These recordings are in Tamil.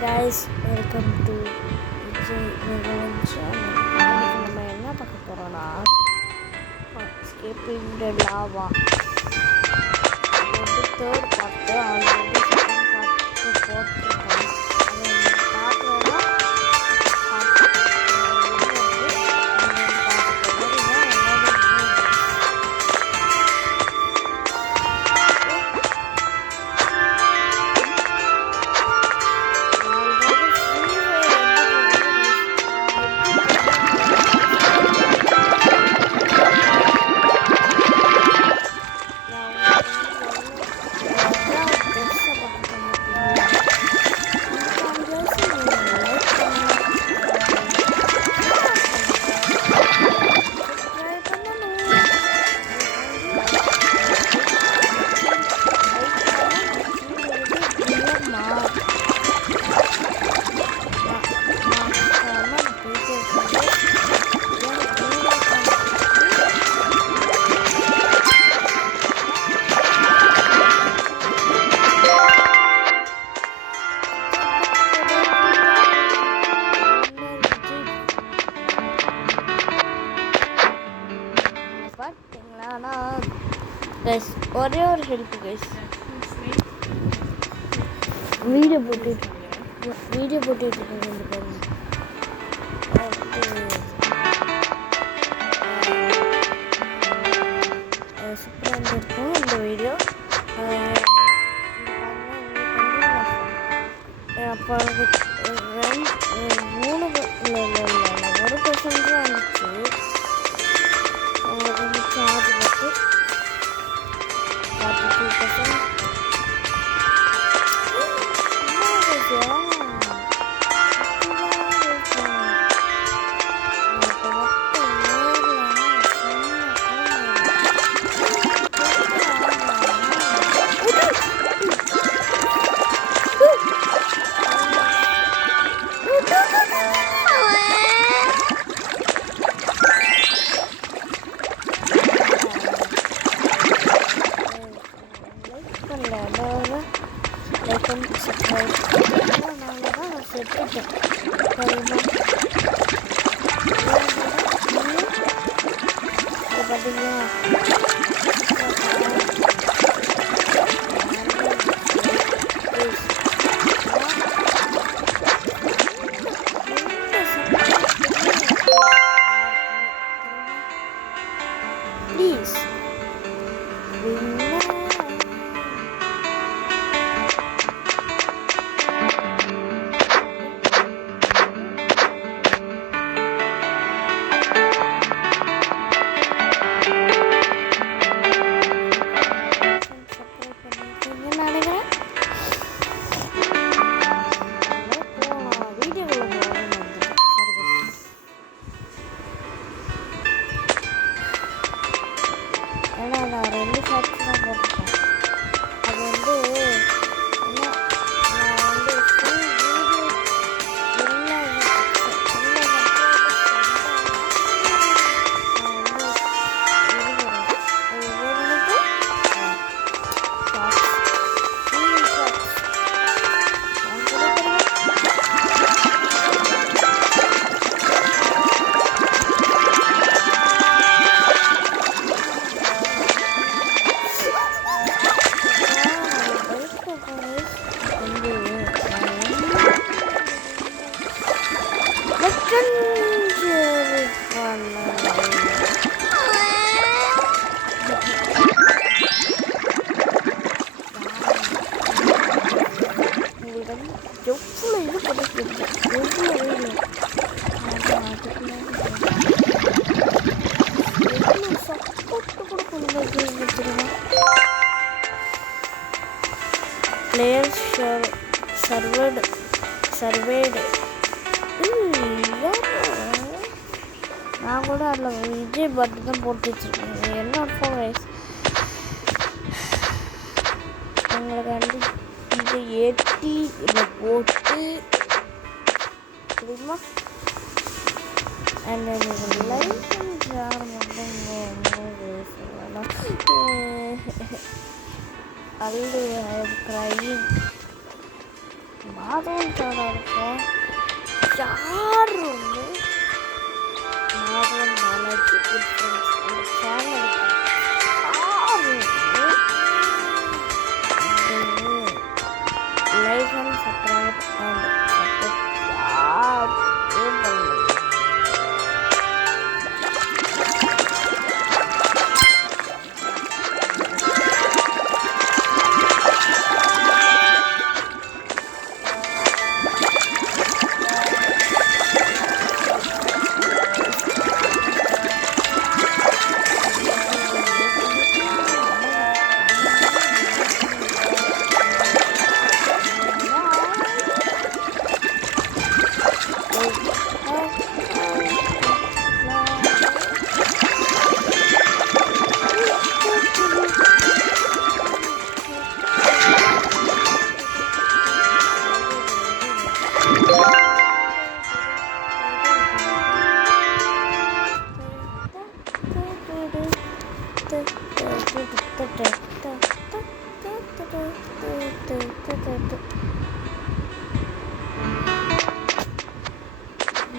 guys, welcome to Vijay channel. நம்ம என்ன பார்க்க போறோம்னா escaping the lava. இது third part already second part போட்டுருக்கோம். அதை பார்க்கணும்னா கைஸ் ஒரே ஒரு ஹெல்ப் கைஸ் வீடியோ போட்டுட்டு இருக்கேன் சூப்பராக இருந்திருக்கும் இந்த வீடியோ. அப்போ ஒரு பர்சன்ட் தான் இருந்துச்சு. உங்களுக்கு சார்ஜ் போட்டு 42%. Please. நான் 2 ஷார்ட்ஸ் தான் போட்டிருக்கேன். அது வந்து நான் வந்து ஃபுல் வீடியோ எவ்வளோ இது பண்ணிருக்கேன், எவ்வளோ சப்போர்ட்டு கூட பண்ணுறது தெரியுமா. பிளேயர் சர்வேடு நான் கூட அதில் விஜய் பட்டு தான் போட்டு வச்சுருக்கேன். என்ன ஃபோன் ரைஸ் உங்களுக்கு இதை ஏற்றி இதில் போட்டு தெரியுமா. அண்ட் எனக்கு லைஃப் ஷேர் மட்டும் அல்லு I am crying. Madhavan channel இருக்கும். யார் வந்து மாதவன் பாலாஜி குட் ஃப்ரெண்ட்ஸ் அந்த சேனலுக்கு like and subscribe and support யார் இந்த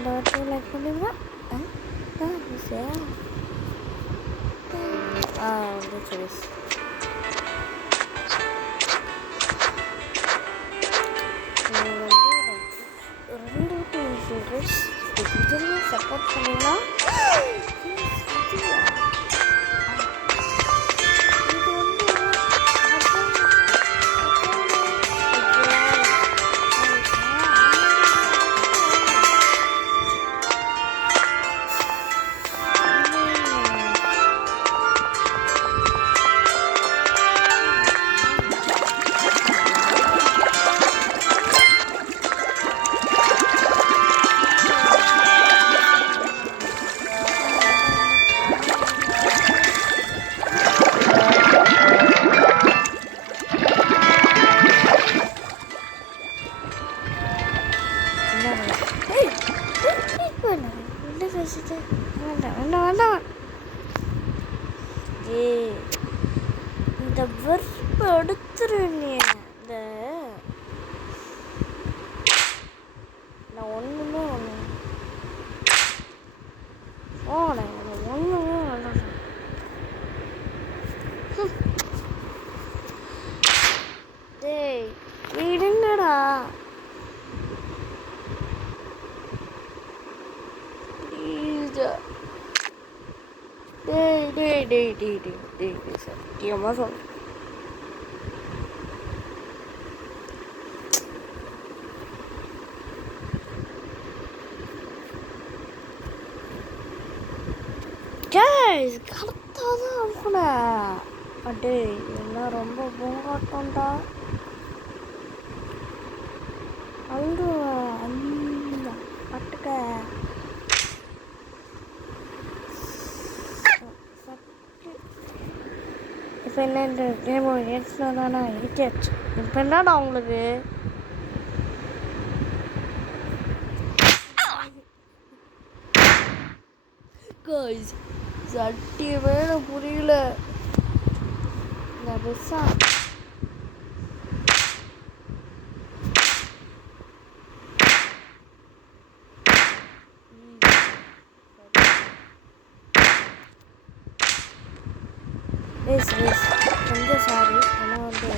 வாட்டி லைக் பண்ணுவீங்களா? வந்துச்சு. சப்போர்ட் பண்ணிங்கன்னா இந்த வெறுப்பு எடுத்துருங்க. இந்த நான் ஒன்றுமே டேய் விடுங்கடா. சத்தியமாக சொல்றேன். கலத்தாதான் கூட அடே எல்லாம் ரொம்ப பூங்காட்டம்டா. அழுவ அந்த பட்டுக்க இப்போ என்ன இந்த கேம் தானே இருக்காச்சு. இப்போ என்னடா உங்களுக்கு சட்டி வேலை புரியல. இந்த பெருசா கொஞ்சம் சாரி. ஆனால் வந்து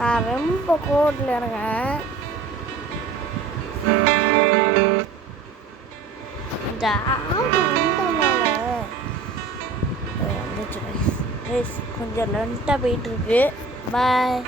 நான் ரொம்ப கோடில் இருக்கேன். கொஞ்சம் லென்த்தாக போயிட்டுருக்கு. பாய்.